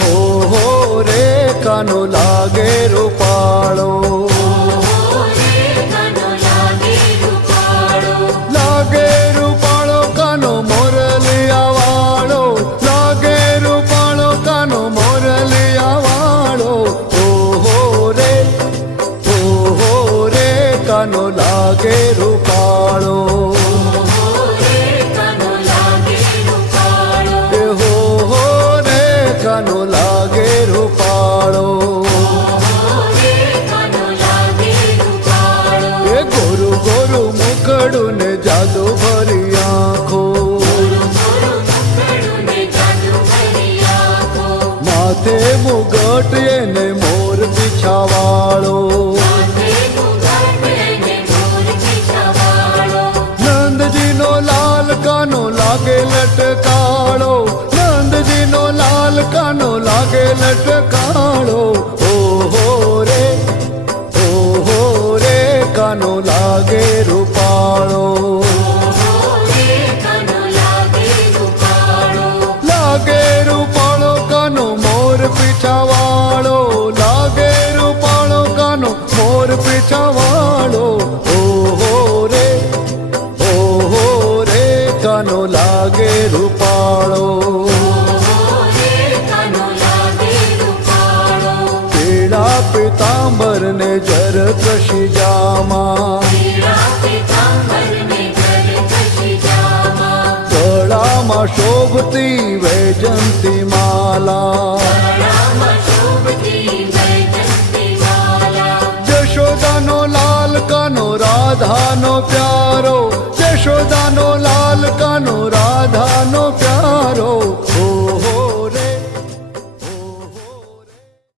હો રે કાનો લાગે રૂપાળો, લાગે રૂપાળો કાનો મોરલિયા વાળો, લાગે રૂપાળો કાનો મોરલિયા વાળો. હો રે કાનો લાગે રૂપાળો, કાનો લાગે રૂપાળો. એ ગોરુ ગોરુ મુખડું ને જાદુ ભરી આંખો, માથે મુગટ એને મોર પીછાવાળો, નંદજીનો લાલ કાનો લાગે લટકાળો, નંદજીનો લાલ કાનો લાગે લટકાળો. ઓહો રે કાનો લાગે રૂપાળો, લાગે રૂપાળો કાનો મોર પીછાવાળો, લાગે રૂપાળો કાનો મોર પીછાવાળો. ઓહો રે કાનો લાગે રૂપાળો, પીળા પીતાંબર ને જર કશી જામા, ગળામાં શોભતી